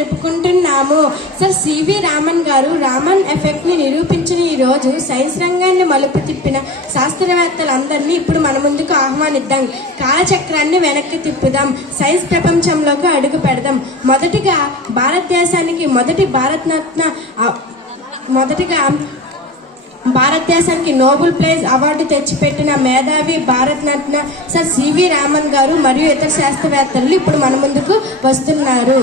జరుపుకుంటున్నాము. Sir CV Raman గారు Raman effect ని నిరూపించిన ఈ రోజు సైన్స్ రంగాన్ని మలుపు తిప్పిన శాస్త్రవేత్తలందరినీ ఇప్పుడు మన ముందుకు ఆహ్వానిద్దాం. కాలచక్రాన్ని వెనక్కి తిప్పుదాం. సైన్స్ ప్రపంచంలోకి అడుగు పెడదాం. మొదటిగా భారతదేశానికి భారతదేశానికి నోబెల్ ప్రైజ్ అవార్డు తెచ్చిపెట్టిన మేధావి భారతరత్న సార్ సివి రామన్ గారు మరియు ఇతర శాస్త్రవేత్తలు ఇప్పుడు మన ముందుకు వస్తున్నారు.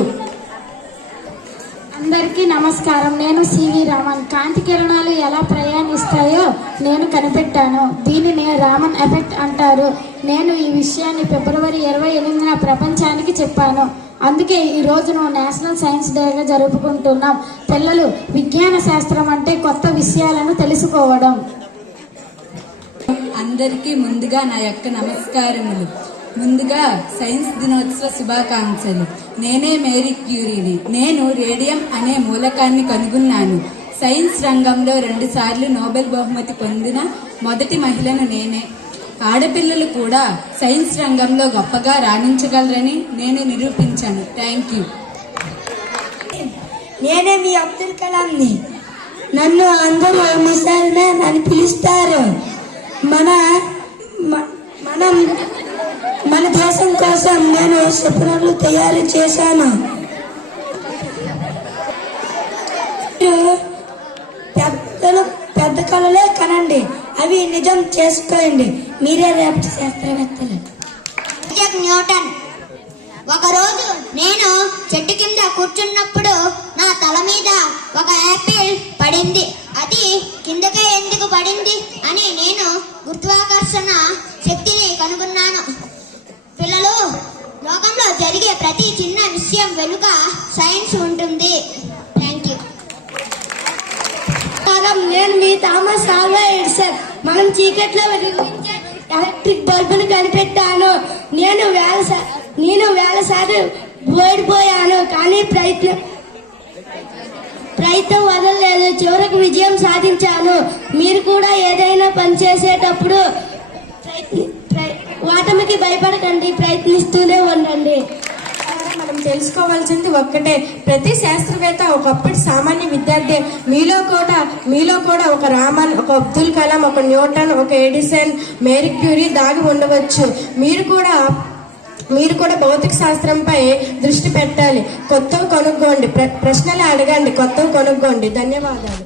అందరికీ నమస్కారం. నేను సివి రామన్. కాంతి కిరణాలు ఎలా ప్రయాణిస్తాయో నేను కనిపెట్టాను. దీనిని రామన్ ఎఫెక్ట్ అంటారు. నేను ఈ విషయాన్ని ఫిబ్రవరి 28న ప్రపంచానికి చెప్పాను. అందుకే ఈ రోజును నేషనల్ సైన్స్ డేగా జరుపుకుంటున్నాం. పిల్లలు, విజ్ఞాన శాస్త్రం అంటే కొత్త విషయాలను తెలుసుకోవడం. అందరికీ ముందుగా నా యొక్క నమస్కారములు. ముందుగా సైన్స్ దినోత్సవ శుభాకాంక్షలు. నేనే మేరీ క్యూరీని. నేను రేడియం అనే మూలకాన్ని కనుగొన్నాను. సైన్స్ రంగంలో 2 సార్లు నోబెల్ బహుమతి పొందిన మొదటి మహిళను నేనే. ఆడపిల్లలు కూడా సైన్స్ రంగంలో గొప్పగా రాణించగలరని నేను నిరూపించాను. Thank you. నేనే మీ అబ్దుల్ కలాంని. నన్ను అందరూ మిసైల్ మ్యాన్ అని పిలుస్తారు. మన దేశం కోసం నేను క్షిపణులు తయారు చేశాను. పెద్ద కళలే కనండి, అవి నిజం చేసుకోండి. మీరే రేపటి శాస్త్రవేత్తలు. న్యూటన్. ఒకరోజు నేను చెట్టు కింద కూర్చున్నప్పుడు నా తల మీద ఒక యాపిల్ పడింది. అది కిందకే ఎందుకు పడింది అని నేను గురుత్వాకర్షణ శక్తిని కనుగొన్నాను. పిల్లలు, లోకంలో జరిగే ప్రతి చిన్న విషయం వెనుక సైన్స్ ఉంటుంది. Thank you. నేను మీ థామస్ ఆల్వా ఎడిసన్. మనం చీకట్లో వెలిగించే ఎలక్ట్రిక్ బల్బును కనిపెట్టాను. నేను వేల సార్లు ఓడిపోయాను, కానీ ప్రయత్నం వదలలేదు. చివరకు విజయం సాధించాను. మీరు కూడా ఏదైనా పని చేసేటప్పుడు ఓటమికి భయపడకండి, ప్రయత్నిస్తూనే ఉండండి. మనం తెలుసుకోవాల్సింది ఒక్కటే, ప్రతి శాస్త్రవేత్త ఒకప్పటి సామాన్య విద్యార్థి. మీలో కూడా ఒక రామన్, ఒక అబ్దుల్ కలాం, ఒక న్యూటన్, ఒక ఎడిసన్, మేరీ క్యూరీ దాగి ఉండవచ్చు. మీరు కూడా భౌతిక శాస్త్రంపై దృష్టి పెట్టాలి. కొత్తవి కొనుక్కోండి, ప్రశ్నలు అడగండి, కొత్తవి కొనుక్కోండి. ధన్యవాదాలు.